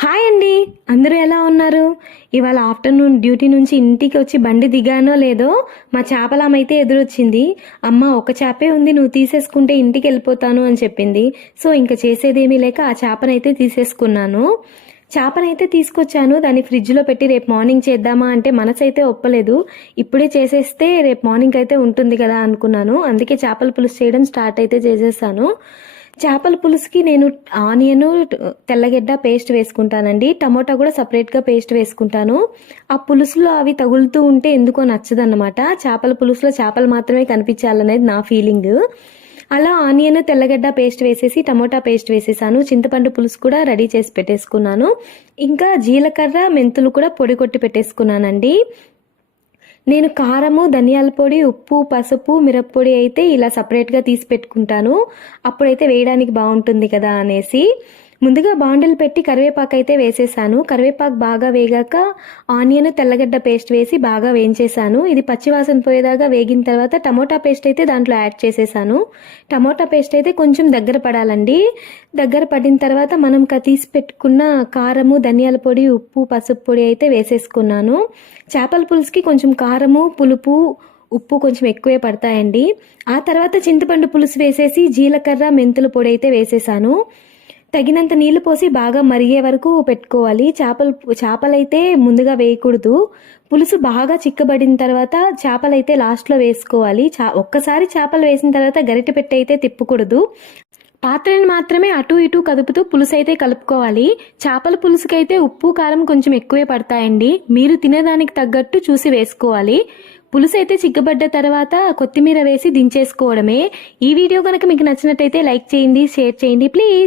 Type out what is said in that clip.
Hi అండి, అందరూ ఎలా ఉన్నారు? ఇవాళ ఆఫ్టర్నూన్ డ్యూటీ నుంచి ఇంటికి వచ్చి బండి దిగానో లేదో మా చేపలామైతే ఎదురొచ్చింది. అమ్మ ఒక చేపే ఉంది, నువ్వు తీసేసుకుంటే ఇంటికి వెళ్ళిపోతాను అని చెప్పింది. సో ఇంకా చేసేదేమీ లేక ఆ చేపనైతే తీసేసుకున్నాను. చేపనైతే తీసుకొచ్చాను, దాన్ని ఫ్రిడ్జ్లో పెట్టి రేపు మార్నింగ్ చేద్దామా అంటే మనసైతే ఒప్పలేదు. ఇప్పుడే చేసేస్తే రేపు మార్నింగ్ అయితే ఉంటుంది కదా అనుకున్నాను. అందుకే చేపల పులుసు చేయడం స్టార్ట్ అయితే చేసేసాను. చేపల పులుసుకి నేను ఆనియన్, తెల్లగడ్డ పేస్ట్ వేసుకుంటానండి. టమోటా కూడా సపరేట్గా పేస్ట్ వేసుకుంటాను. ఆ పులుసులో అవి తగులుతూ ఉంటే ఎందుకో నచ్చదన్నమాట. చేపల పులుసులో చేపలు మాత్రమే కనిపించాలనేది నా ఫీలింగ్. అలా ఆనియన్, తెల్లగడ్డ పేస్ట్ వేసేసి టమోటా పేస్ట్ వేసేసాను. చింతపండు పులుసు కూడా రెడీ చేసి పెట్టేసుకున్నాను. ఇంకా జీలకర్ర, మెంతులు కూడా పొడి కొట్టి పెట్టేసుకున్నానండి. నేను కారము, ధనియాల పొడి, ఉప్పు, పసుపు, మిరప్పొడి అయితే ఇలా సపరేట్గా తీసి పెట్టుకుంటాను. అప్పుడైతే వేయడానికి బాగుంటుంది కదా అనేసి ముందుగా బాండిల్ పెట్టి కరివేపాకు అయితే వేసేసాను. కరివేపాకు బాగా వేగాక ఆనియన్, తెల్లగడ్డ పేస్ట్ వేసి బాగా వేయించేసాను. ఇది పచ్చివాసన పోయేదాకా వేగిన తర్వాత టమోటా పేస్ట్ అయితే దాంట్లో యాడ్ చేసేసాను. టమోటా పేస్ట్ అయితే కొంచెం దగ్గర పడాలండి. దగ్గర పడిన తర్వాత మనం తీసి పెట్టుకున్న కారము, ధనియాల పొడి, ఉప్పు, పసుపు పొడి అయితే వేసేసుకున్నాను. చేపల పులుసుకి కొంచెం కారము, పులుపు, ఉప్పు కొంచెం ఎక్కువే పడతాయండి. ఆ తర్వాత చింతపండు పులుసు వేసేసి జీలకర్ర, మెంతుల పొడి అయితే వేసేసాను. తగినంత నీళ్లు పోసి బాగా మరిగే వరకు పెట్టుకోవాలి. చేపలైతే ముందుగా వేయకూడదు. పులుసు బాగా చిక్కబడిన తర్వాత చేపలైతే లాస్ట్లో వేసుకోవాలి. ఒక్కసారి చేపలు వేసిన తర్వాత గరిటె పెట్టి అయితే తిప్పకూడదు. పాత్రని మాత్రమే అటు ఇటు కదుపుతూ పులుసు అయితే కలుపుకోవాలి. చేపల పులుసుకైతే ఉప్పు, కారం కొంచెం ఎక్కువే పడతాయండి. మీరు తినేదానికి తగ్గట్టు చూసి వేసుకోవాలి. పులుసు అయితే చిక్కబడ్డ తర్వాత కొత్తిమీర వేసి దించేసుకోవడమే. ఈ వీడియో కనుక మీకు నచ్చినట్టయితే లైక్ చేయండి, షేర్ చేయండి ప్లీజ్.